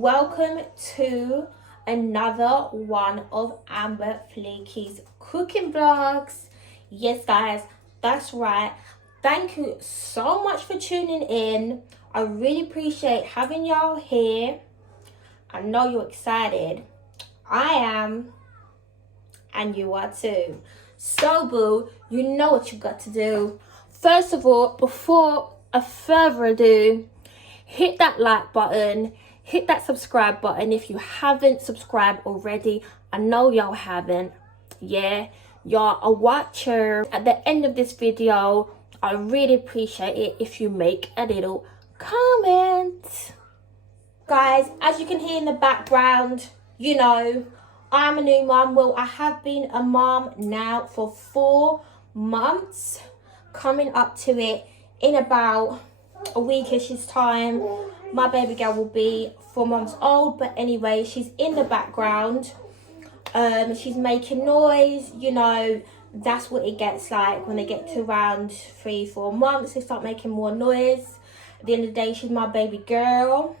welcome to another one of Amber Fleeky's cooking vlogs. Yes guys, that's right. Thank you so much for tuning in. I really appreciate having y'all here. I know you're excited. I am, and you are too. So boo, you know what you got to do. First of all, before further ado, hit that like button, hit that subscribe button if you haven't subscribed already. I know y'all haven't. Yeah, y'all a watcher. At the end of this video, I really appreciate it if you make a little comment. Guys, as you can hear in the background, you know, I'm a new mum. Well, I have been a mum now for 4 months, coming up to it in about a weekish time. My baby girl will be 4 months old, but anyway, she's in the background. She's making noise. You know, that's what it gets like when they get to around 3-4 months. They start making more noise. At the end of the day, she's my baby girl.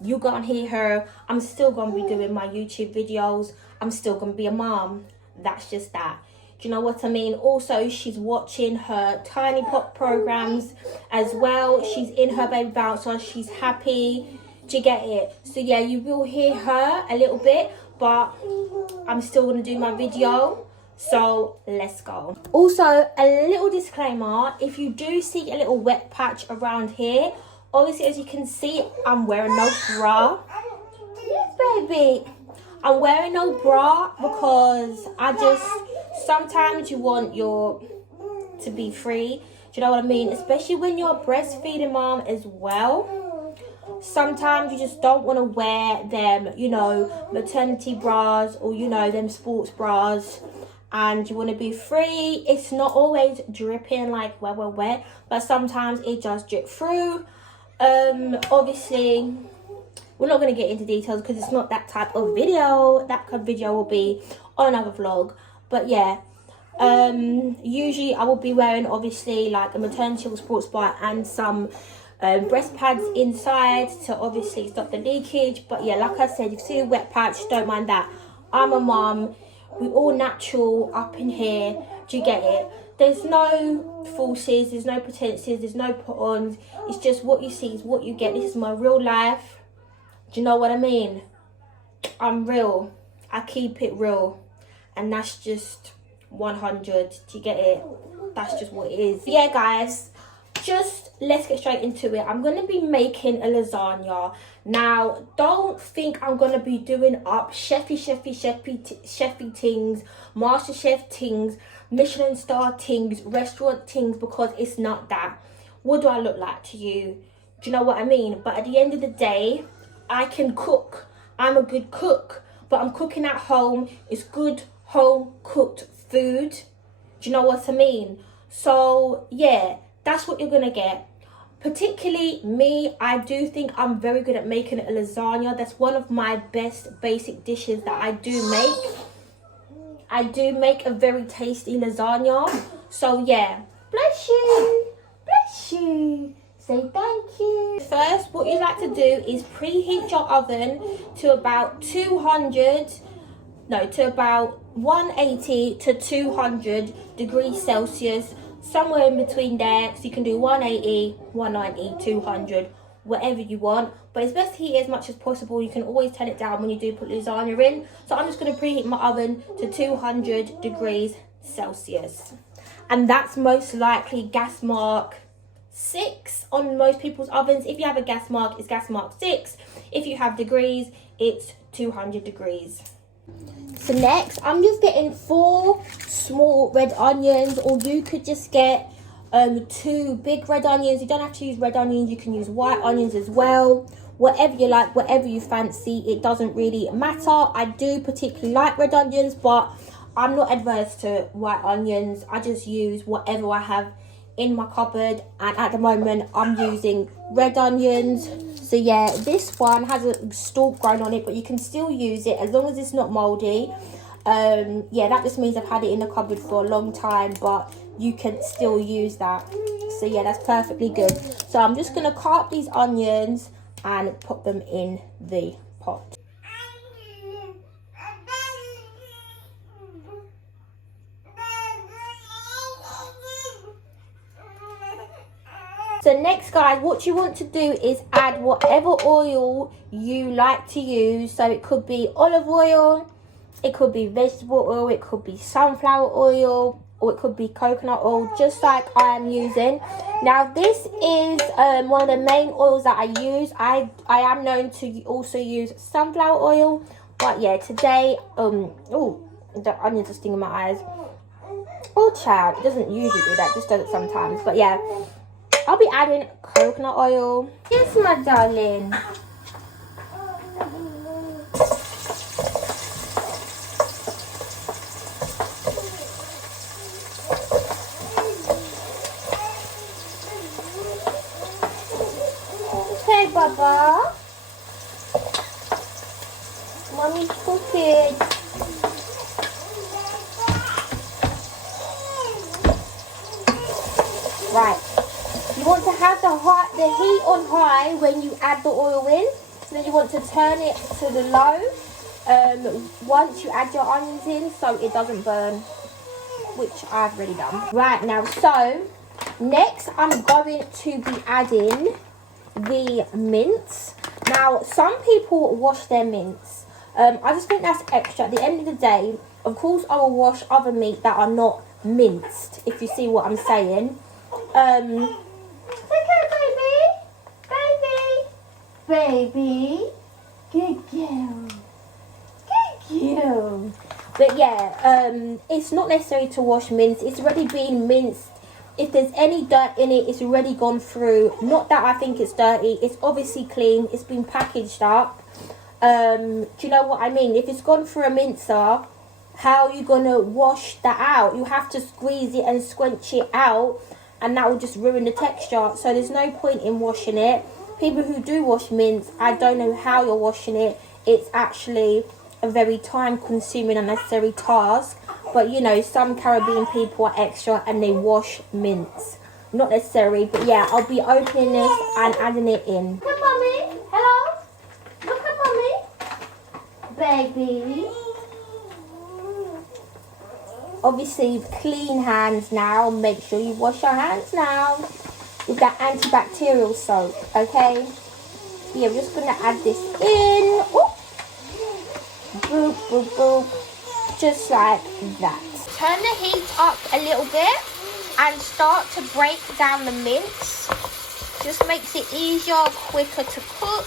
You gonna hear her. I'm still gonna be doing my YouTube videos. I'm still gonna be a mom. That's just that. Do you know what I mean? Also, she's watching her tiny pop programs as well. She's in her baby bouncer. She's happy. Do you get it? So yeah, you will hear her a little bit, but I'm still gonna do my video. So let's go. Also, a little disclaimer: if you do see a little wet patch around here, obviously as you can see, I'm wearing no bra. Yes, baby. I'm wearing no bra because sometimes you want to be free. Do you know what I mean? Especially when you're a breastfeeding mom as well. Sometimes you just don't want to wear them, you know, maternity bras or, you know, them sports bras. And you want to be free. It's not always dripping like wet, but sometimes it does drip through. Obviously, we're not going to get into details because it's not that type of video. That kind of video will be on another vlog. But yeah, usually I will be wearing obviously like a maternity or sports bra and some breast pads inside to obviously stop the leakage. But yeah, like I said, if you see a wet patch, don't mind that. I'm a mum. We're all natural up in here. Do you get it? There's no falses, there's no pretenses, there's no put-ons. It's just what you see is what you get. This is my real life. Do you know what I mean? I'm real. I keep it real. And that's just 100. Do you get it? That's just what it is. Yeah, guys. Just let's get straight into it. I'm going to be making a lasagna. Now, don't think I'm going to be doing up chefy things, master chef things, Michelin star things, restaurant things, because it's not that. What do I look like to you? Do you know what I mean? But at the end of the day, I can cook. I'm a good cook, but I'm cooking at home. It's good home cooked food. Do you know what I mean? So yeah, that's what you're gonna get. Particularly me, I do think I'm very good at making a lasagna. That's one of my best basic dishes that I do make. I do make a very tasty lasagna. So yeah, bless you, bless you. Say thank you. First, what you like to do is preheat your oven to about 180 to 200 degrees Celsius. Somewhere in between there. So you can do 180, 190, 200, whatever you want. But it's best to heat it as much as possible. You can always turn it down when you do put lasagna in. So I'm just going to preheat my oven to 200 degrees Celsius. And that's most likely gas mark 6 on most people's ovens. If you have a gas mark, it's gas mark 6. If you have degrees, it's 200 degrees. So next, I'm just getting 4 small red onions, or you could just get 2 big red onions. You don't have to use red onions, you can use white onions as well. Whatever you like, whatever you fancy, it doesn't really matter. I do particularly like red onions, but I'm not adverse to white onions. I just use whatever I have in my cupboard, and at the moment I'm using red onions. So yeah, this one has a stalk growing on it, but you can still use it as long as it's not moldy. Yeah, that just means I've had it in the cupboard for a long time, but you can still use that. So yeah, that's perfectly good. So I'm just gonna cut up these onions and put them in the pot. So next, guys, what you want to do is add whatever oil you like to use. So it could be olive oil, it could be vegetable oil, it could be sunflower oil, or it could be coconut oil, just like I am using. Now this is one of the main oils that I use. I am known to also use sunflower oil, but yeah, today oh, the onions are stinging my eyes. Oh child, it doesn't usually do that, just does it sometimes. But yeah, I'll be adding coconut oil. Yes, my darling. Okay, Baba. Mommy's cooking. Right. You want to have the heat on high when you add the oil in. So then you want to turn it to the low once you add your onions in, so it doesn't burn, which I've already done. Right, now, so next I'm going to be adding the mince. Now, some people wash their mince. I just think that's extra. At the end of the day, of course, I will wash other meat that are not minced, if you see what I'm saying. Baby, good girl, good girl. But yeah, it's not necessary to wash mince. It's already been minced. If there's any dirt in it, it's already gone through. Not that I think it's dirty. It's obviously clean. It's been packaged up. Do you know what I mean? If it's gone through a mincer, how are you gonna wash that out? You have to squeeze it and squench it out, and that will just ruin the texture. So there's no point in washing it. People who do wash mince, I don't know how you're washing it. It's actually a very time-consuming, unnecessary task. But, you know, some Caribbean people are extra and they wash mince. Not necessary, but yeah, I'll be opening this and adding it in. Look at Mommy. Hello? Look at Mommy. Baby. Obviously, clean hands now. Make sure you wash your hands now with that antibacterial soap, okay? Yeah, we're just gonna add this in. Ooh. Boop, boop, boop. Just like that. Turn the heat up a little bit and start to break down the mince. Just makes it easier, quicker to cook,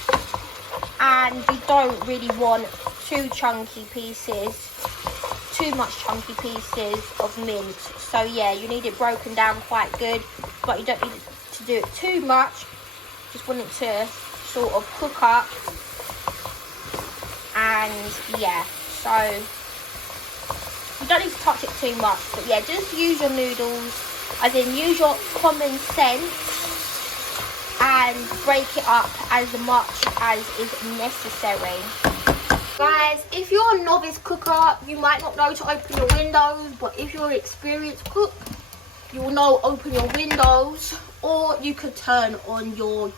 and you don't really want too much chunky pieces of mince. So yeah, you need it broken down quite good, but you don't need to do it too much. Just want it to sort of cook up. And yeah, so you don't need to touch it too much, but yeah, just use your noodles, as in use your common sense and break it up as much as is necessary. Guys, if you're a novice cooker, you might not know to open your windows, but if you're an experienced cook, you will know open your windows, or you could turn on your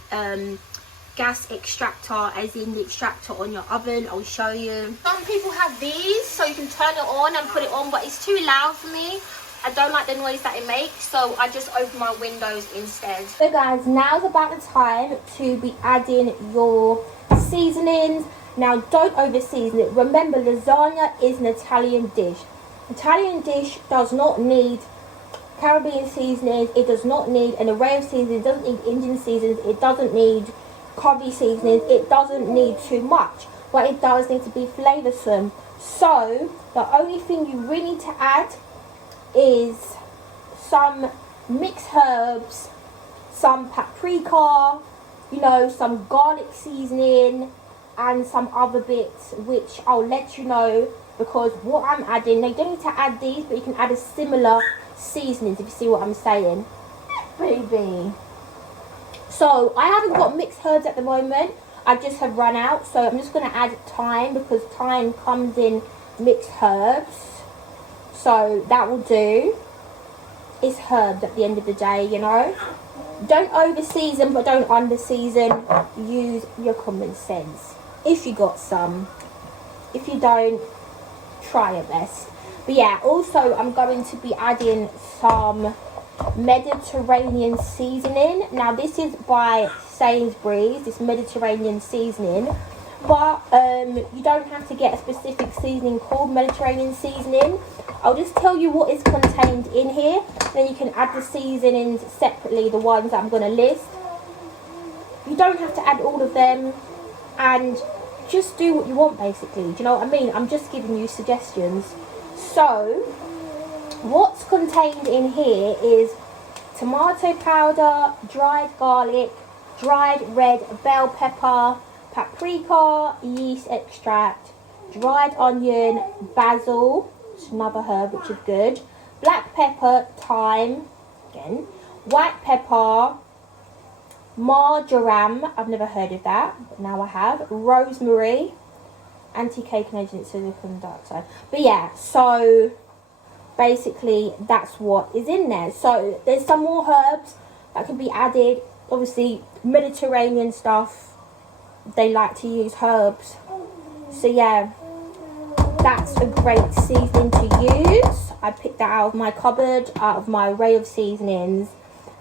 gas extractor, as in the extractor on your oven. I'll show you. Some people have these, so you can turn it on and put it on, but it's too loud for me. I don't like the noise that it makes, so I just open my windows instead. So guys, now's about the time to be adding your seasonings. Now, don't over season it. Remember, lasagna is an Italian dish. Italian dish does not need Caribbean seasonings. It does not need an array of seasonings. It doesn't need Indian seasonings. It doesn't need curry seasonings. It doesn't need too much, but it does need to be flavoursome. So the only thing you really need to add is some mixed herbs, some paprika, you know, some garlic seasoning, and some other bits, which I'll let you know, because what I'm adding, they don't need to add these, but you can add a similar seasonings, if you see what I'm saying. Baby. So I haven't got mixed herbs at the moment. I just have run out, so I'm just going to add thyme, because thyme comes in mixed herbs. So that will do. It's herbs at the end of the day, you know. Don't over season, but don't under season. Use your common sense if you got some. If you don't, try your best. But yeah, also I'm going to be adding some Mediterranean seasoning. Now this is by Sainsbury's, this Mediterranean seasoning, but you don't have to get a specific seasoning called Mediterranean seasoning. I'll just tell you what is contained in here, then you can add the seasonings separately, the ones that I'm going to list. You don't have to add all of them, and just do what you want basically. Do you know what I mean? I'm just giving you suggestions. So what's contained in here is tomato powder, dried garlic, dried red bell pepper, paprika, yeast extract, dried onion, basil, it's another herb which is good, black pepper, thyme, again, white pepper, marjoram, I've never heard of that, but now I have, rosemary, anti-caking agent, silicon dioxide. But yeah, so basically that's what is in there. So there's some more herbs that can be added. Obviously Mediterranean stuff, they like to use herbs, so yeah, that's a great seasoning to use. I picked that out of my cupboard, out of my array of seasonings,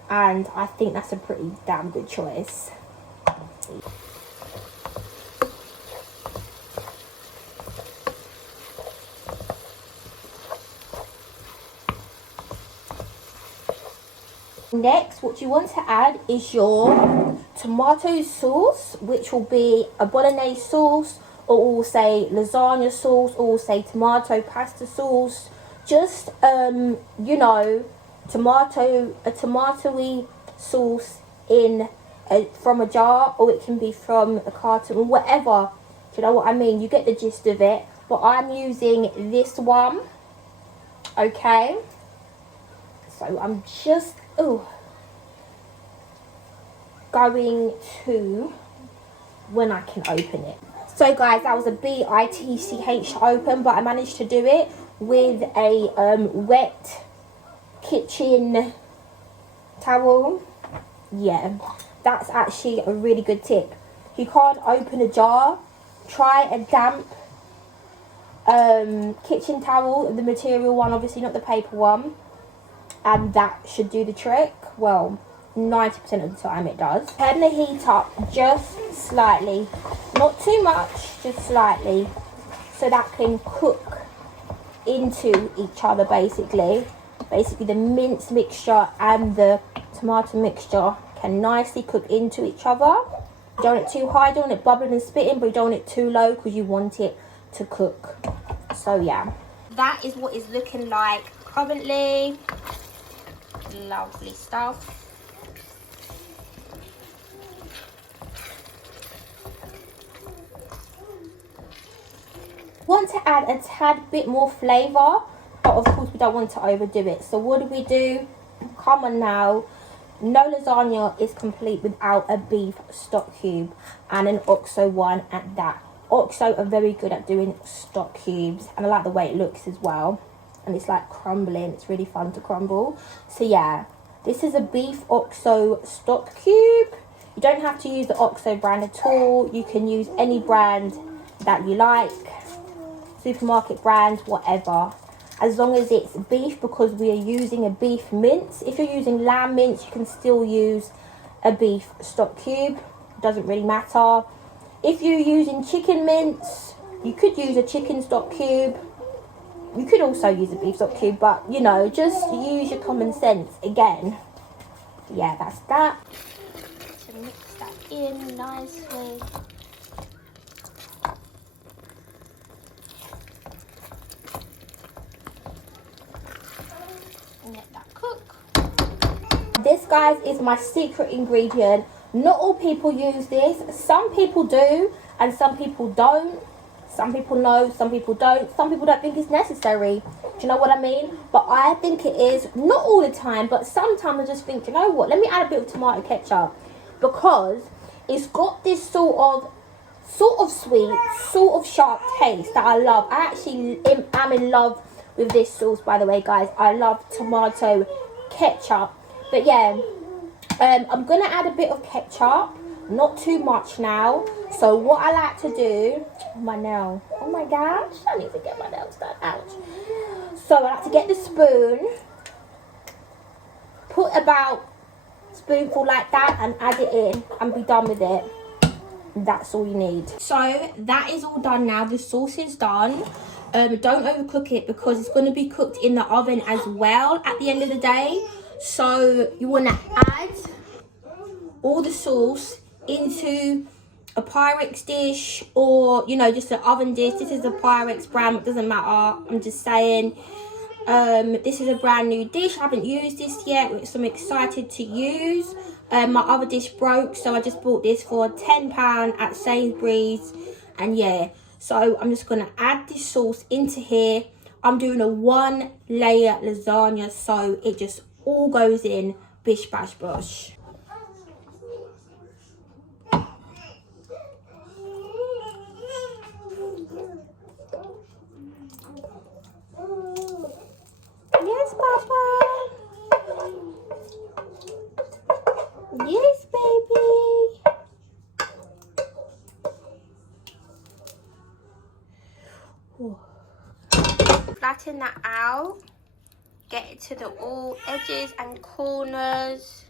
and I think that's a pretty damn good choice. Next, what you want to add is your tomato sauce, which will be a bolognese sauce, or we'll say lasagna sauce, or we'll say tomato pasta sauce. Just you know, a tomatoey sauce from a jar, or it can be from a carton, whatever. Do you know what I mean? You get the gist of it. But I'm using this one. Okay. So I'm just going to, when I can open it. So guys, that was a BITCH open, but I managed to do it with a wet kitchen towel. Yeah, that's actually a really good tip. If you can't open a jar, try a damp kitchen towel, the material one, obviously not the paper one, and that should do the trick. Well, 90% of the time it does. Turn the heat up just slightly, not too much, just slightly, so that can cook into each other basically. The minced mixture and the tomato mixture can nicely cook into each other. You don't want it too high, you don't want it bubbling and spitting, but you don't want it too low because you want it to cook. So yeah, that is what it's looking like currently. Lovely stuff. Want to add a tad bit more flavour, but of course we don't want to overdo it. So what do? Come on now, no lasagna is complete without a beef stock cube, and an OXO one at that. OXO are very good at doing stock cubes, and I like the way it looks as well, and it's like crumbling. It's really fun to crumble. So yeah, this is a beef OXO stock cube. You don't have to use the OXO brand at all. You can use any brand that you like, supermarket brands, whatever, as long as it's beef, because we are using a beef mince. If you're using lamb mince, you can still use a beef stock cube, doesn't really matter. If you're using chicken mince, you could use a chicken stock cube. You could also use a beef stock cube, but you know, just use your common sense again. Yeah, that's that. So mix that in nicely. Let that cook. This, guys, is my secret ingredient. Not all people use this. Some people do and some people don't. Some people know, some people don't. Some people don't think it's necessary. Do you know what I mean? But I think it is. Not all the time, but sometimes I just think, you know what, let me add a bit of tomato ketchup, because it's got this sort of sweet, sort of sharp taste that I love. I actually am in love with this sauce, by the way, guys. I love tomato ketchup. But yeah, I'm gonna add a bit of ketchup, not too much now. So what I like to do, my nail, oh my gosh, I need to get my nails done, ouch. So I like to get the spoon, put about a spoonful like that and add it in and be done with it. That's all you need. So that is all done now. The sauce is done. Don't overcook it because it's going to be cooked in the oven as well at the end of the day. So you want to add all the sauce into a Pyrex dish, or you know, just an oven dish. This is a Pyrex brand, it doesn't matter, I'm just saying. This is a brand new dish, I haven't used this yet, which I'm excited to use. My other dish broke, so I just bought this for £10 at Sainsbury's. And yeah, so I'm just going to add this sauce into here. I'm doing a 1-layer lasagna, so it just all goes in, bish bash bosh. Yes, Papa. Yes, baby. Flatten that out. Get it to the all edges and corners.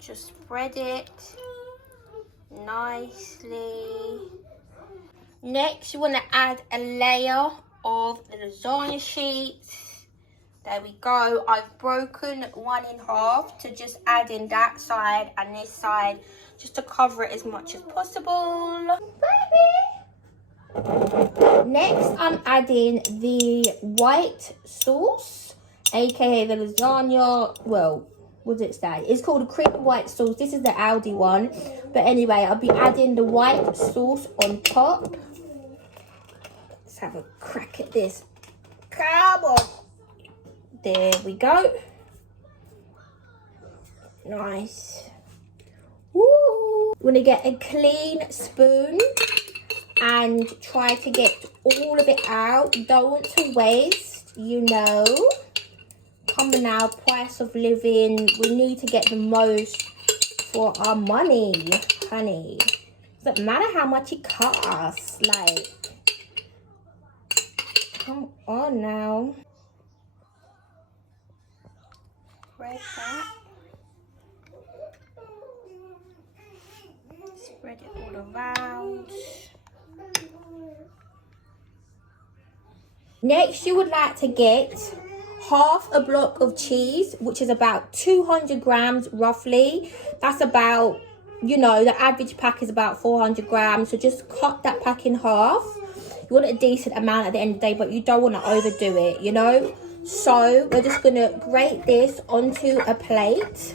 Just spread it nicely. Next, you want to add a layer of the lasagna sheet. There we go. I've broken one in half to just add in that side and this side, just to cover it as much as possible. Baby! Next, I'm adding the white sauce, aka the lasagna. Well, what does it say? It's called a cream white sauce. This is the Aldi one. But anyway, I'll be adding the white sauce on top. Let's have a crack at this. Come on. There we go. Nice. Woo. We're gonna get a clean spoon and try to get all of it out. Don't want to waste, you know. Come on now, price of living. We need to get the most for our money, honey. Doesn't matter how much it costs. Like, come on now. Spread that. Spread it all around. Next, you would like to get half a block of cheese, which is about 200 grams roughly. That's about, you know, the average pack is about 400 grams. So just cut that pack in half. You want a decent amount at the end of the day, but you don't want to overdo it, you know. So we're just going to grate this onto a plate.